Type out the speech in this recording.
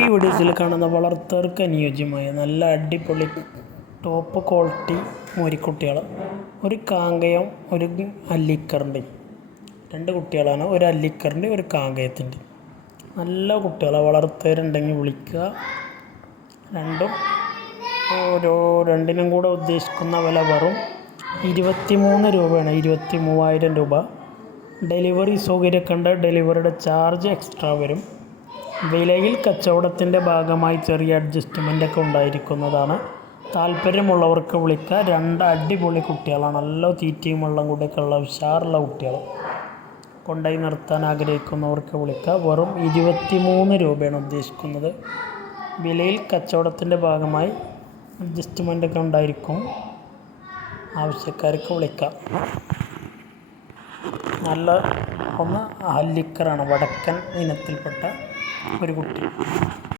ഈ വീഡിയോസിൽ കാണുന്ന വളർത്തവർക്ക് അനുയോജ്യമായ നല്ല അടിപൊളി ടോപ്പ് ക്വാളിറ്റി മോരിക്കുട്ടികൾ, ഒരു കാങ്കയം ഒരു അല്ലിക്കറിൻ്റെ രണ്ട് കുട്ടികളാണ്. ഒരു അല്ലിക്കറിൻ്റെ ഒരു കാങ്കയത്തിൻ്റെ നല്ല കുട്ടികളെ വളർത്തവരുണ്ടെങ്കിൽ വിളിക്കുക. രണ്ടിനും കൂടെ ഉദ്ദേശിക്കുന്ന വില വെറും 23 രൂപയാണ്. 23,000 രൂപ. ഡെലിവറി സൗകര്യമൊക്കെ ഉണ്ട്. ഡെലിവറിയുടെ ചാർജ് എക്സ്ട്രാ വരും. വിലയിൽ കച്ചവടത്തിൻ്റെ ഭാഗമായി ചെറിയ അഡ്ജസ്റ്റ്മെൻ്റൊക്കെ ഉണ്ടായിരിക്കുന്നതാണ്. താല്പര്യമുള്ളവർക്ക് വിളിക്കുക. രണ്ട് അടിപൊളി കുട്ടികളാണ്. നല്ല തീറ്റയും വെള്ളം കൂടെയൊക്കെ ഉള്ള ഉഷാറുള്ള കുട്ടികൾ. കൊണ്ടുപോയി നിർത്താൻ ആഗ്രഹിക്കുന്നവർക്ക് വിളിക്കുക. വെറും 23 രൂപയാണ് ഉദ്ദേശിക്കുന്നത്. വിലയിൽ കച്ചവടത്തിൻ്റെ ഭാഗമായി അഡ്ജസ്റ്റ്മെൻ്റൊക്കെ ഉണ്ടായിരിക്കും. ആവശ്യക്കാർക്ക് വിളിക്കാം. നല്ല ഒന്ന് അല്ലിക്കറാണ്, വടക്കൻ ഇനത്തിൽപ്പെട്ട ഒരു കുട്ടി.